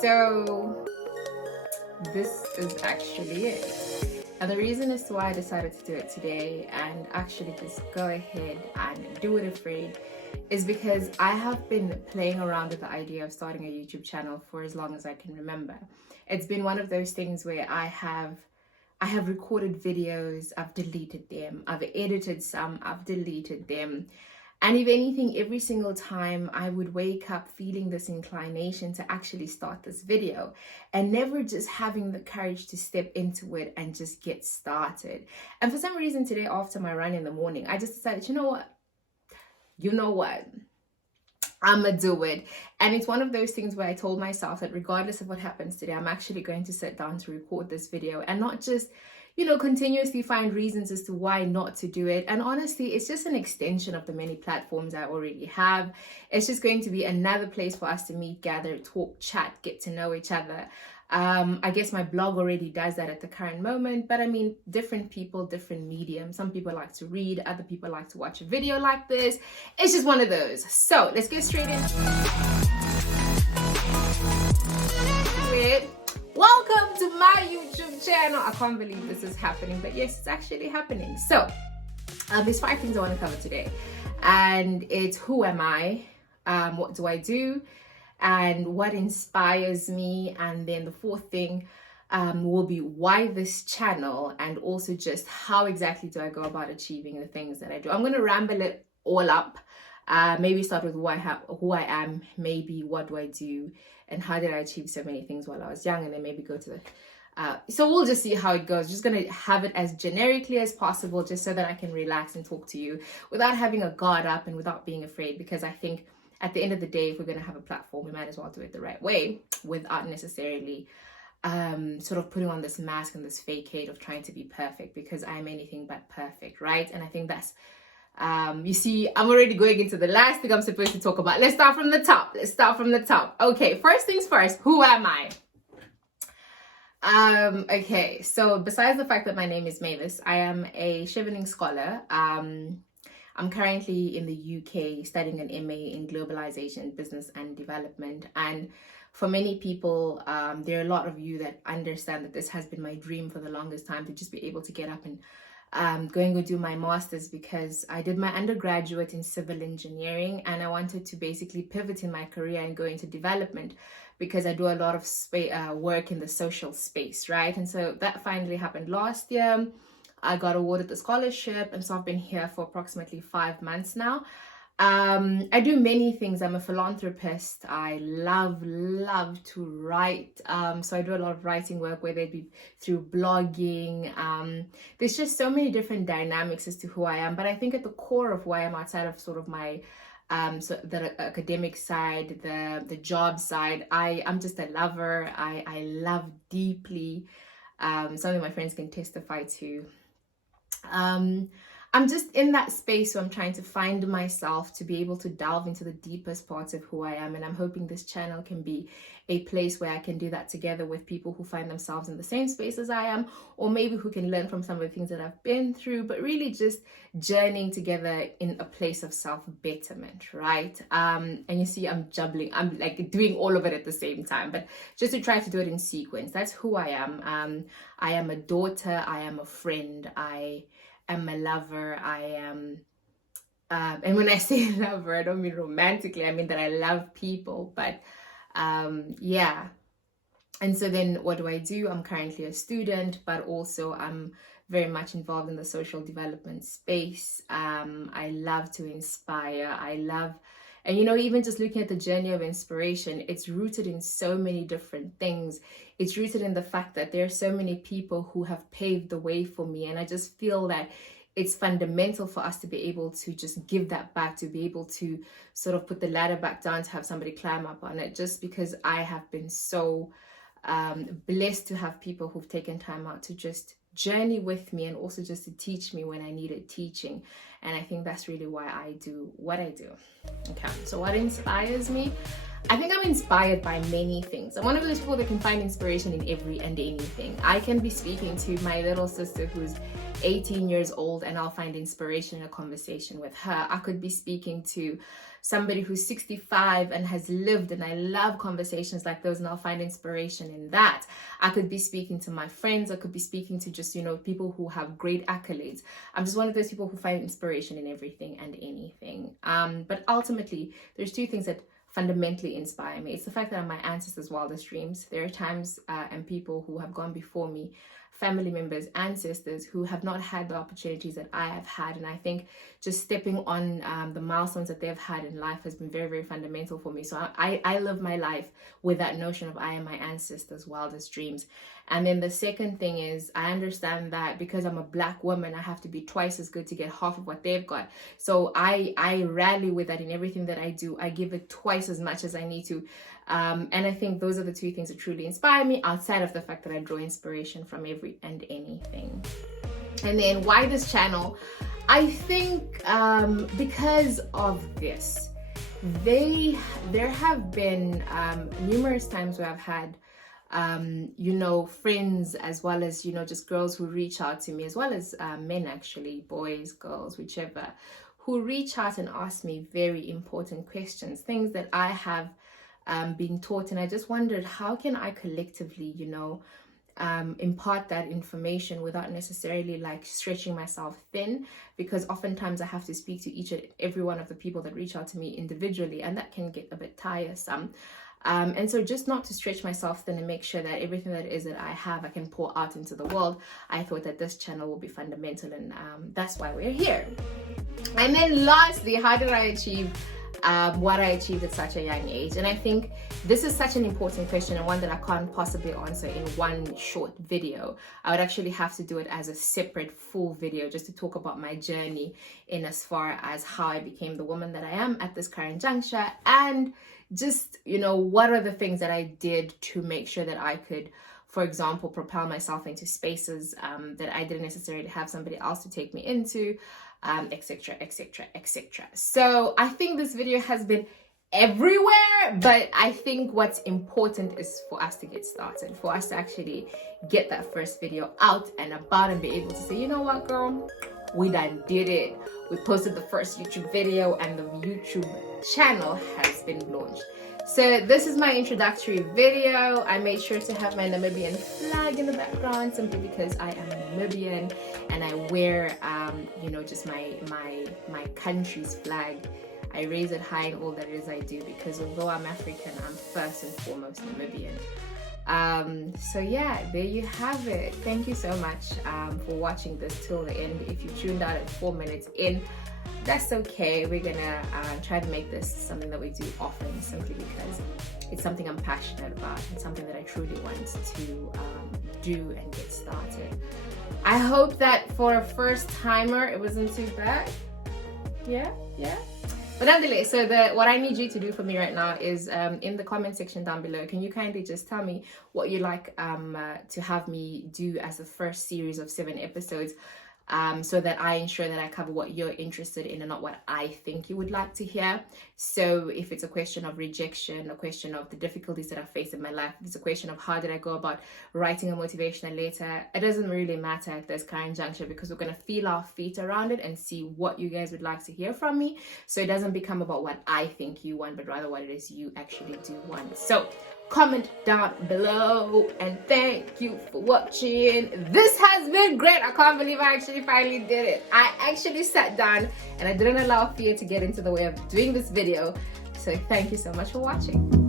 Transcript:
So this is actually it. And the reason as to why I decided to do it today and actually just go ahead and do it afraid is because I have been playing around with the idea of starting a YouTube channel for as long as I can remember. It's been one of those things where I have recorded videos, I've deleted them, I've edited some, I've deleted them. And if anything, every single time I would wake up feeling this inclination to actually start this video and never just having the courage to step into it and just get started. And for some reason today, after my run in the morning, I just decided, you know what? I'ma do it. And it's one of those things where I told myself that regardless of what happens today, I'm actually going to sit down to record this video and not just continuously find reasons as to why not to do it. And honestly, it's just an extension of the many platforms I already have. It's just going to be another place for us to meet, gather, talk, chat, get to know each other. I guess my blog already does that at the current moment, but I mean, different people, different mediums. Some people like to read, other people like to watch a video like this. It's just one of those. So let's get straight into it. Welcome to my YouTube channel. I can't believe this is happening, but yes, it's actually happening. So there's 5 things I want to cover today, and it's who am I, what do I do, and what inspires me, and then the 4th thing will be why this channel, and also just how exactly do I go about achieving the things that I do. I'm going to ramble it all up. Maybe start with who I am, maybe what do I do, and how did I achieve so many things while I was young, and then maybe go to the so we'll just see how it goes. Just gonna have it as generically as possible, just so that I can relax and talk to you without having a guard up and without being afraid, because I think at the end of the day, if we're gonna have a platform, we might as well do it the right way without necessarily sort of putting on this mask and this fake hate of trying to be perfect, because I am anything but perfect, right? And I think that's you see, I'm already going into the last thing I'm supposed to talk about. Let's start from the top. Okay, first things first, who am I? Okay, so besides the fact that my name is Mavis, I am a Chevening scholar. I'm currently in the UK studying an MA in globalization, business and development. And for many people, there are a lot of you that understand that this has been my dream for the longest time, to just be able to get up and going to do my master's, because I did my undergraduate in civil engineering and I wanted to basically pivot in my career and go into development, because I do a lot of work in the social space, right? And so that finally happened last year. I got awarded the scholarship, and so I've been here for approximately 5 months now. I do many things. I'm a philanthropist. I love to write. So I do a lot of writing work, whether it be through blogging. There's just so many different dynamics as to who I am. But I think at the core of who I am, outside of sort of my so the academic side, the job side, I'm just a lover. I love deeply. Something my friends can testify to. I'm just in that space where I'm trying to find myself, to be able to delve into the deepest parts of who I am. And I'm hoping this channel can be a place where I can do that together with people who find themselves in the same space as I am, or maybe who can learn from some of the things that I've been through, but really just journeying together in a place of self-betterment, right? And you see, I'm like doing all of it at the same time, but just to try to do it in sequence. That's who I am. I am a daughter, I am a friend, I am a lover, I am, and when I say lover, I don't mean romantically, I mean that I love people, but yeah. And so then what do I do? I'm currently a student, but also I'm very much involved in the social development space. I love to inspire, and even just looking at the journey of inspiration, it's rooted in so many different things. It's rooted in the fact that there are so many people who have paved the way for me. And I just feel that it's fundamental for us to be able to just give that back, to be able to sort of put the ladder back down, to have somebody climb up on it, just because I have been so blessed to have people who've taken time out to just journey with me, and also just to teach me when I needed teaching. And I think that's really why I do what I do. Okay, so what inspires me? I think I'm inspired by many things. I'm one of those people that can find inspiration in every and anything. I can be speaking to my little sister who's 18 years old and I'll find inspiration in a conversation with her. I could be speaking to somebody who's 65 and has lived, and I love conversations like those, and I'll find inspiration in that. I could be speaking to my friends. I could be speaking to just, people who have great accolades. I'm just one of those people who find inspiration in everything and anything. But ultimately, there's two things that fundamentally inspire me. It's the fact that I'm my ancestors' wildest dreams. There are times and people who have gone before me, family members, ancestors, who have not had the opportunities that I have had. And I think just stepping on the milestones that they've had in life has been very, very fundamental for me. So I live my life with that notion of I am my ancestors' wildest dreams. And then the second thing is, I understand that because I'm a Black woman, I have to be twice as good to get half of what they've got. So I rally with that in everything that I do. I give it twice as much as I need to. And I think those are the two things that truly inspire me, outside of the fact that I draw inspiration from every and anything. And then why this channel? I think because of this. There have been numerous times where I've had friends, as well as, just girls who reach out to me, as well as men, actually, boys, girls, whichever, who reach out and ask me very important questions, things that I have been taught. And I just wondered, how can I collectively, impart that information without necessarily like stretching myself thin, because oftentimes I have to speak to each and every one of the people that reach out to me individually, and that can get a bit tiresome. And so just not to stretch myself thin and make sure that everything that is that I have, I can pour out into the world, I thought that this channel will be fundamental, and that's why we're here. And then lastly, how did I achieve what I achieved at such a young age? And I think this is such an important question, and one that I can't possibly answer in one short video. I would actually have to do it as a separate full video, just to talk about my journey in as far as how I became the woman that I am at this current juncture, and just, what are the things that I did to make sure that I could, for example, propel myself into spaces that I didn't necessarily have somebody else to take me into, etc, etc, etc. So I think this video has been everywhere, but I think what's important is for us to get started, for us to actually get that first video out and about and be able to say, you know what, girl, we done did it. We posted the first YouTube video and the YouTube channel has been launched. So this is my introductory video. I made sure to have my Namibian flag in the background, simply because I am Namibian and I wear, just my country's flag. I raise it high in all that it is I do, because although I'm African, I'm first and foremost Namibian. So yeah, there you have it. Thank you so much for watching this till the end. If you tuned out at 4 minutes in, that's okay. We're gonna try to make this something that we do often, simply because it's something I'm passionate about and something that I truly want to do and get started. I hope that for a first timer it wasn't too bad. Yeah. But nonetheless, so what I need you to do for me right now is in the comment section down below, can you kindly just tell me what you'd like to have me do as the first series of 7 episodes, so that I ensure that I cover what you're interested in and not what I think you would like to hear. So if it's a question of rejection, a question of the difficulties that I face in my life, if it's a question of how did I go about writing a motivational letter, it doesn't really matter at this current juncture, because we're going to feel our feet around it and see what you guys would like to hear from me. So it doesn't become about what I think you want, but rather what it is you actually do want. So comment down below, and thank you for watching. This has been great. I can't believe I actually finally did it. I actually sat down and I didn't allow fear to get into the way of doing this video. So thank you so much for watching.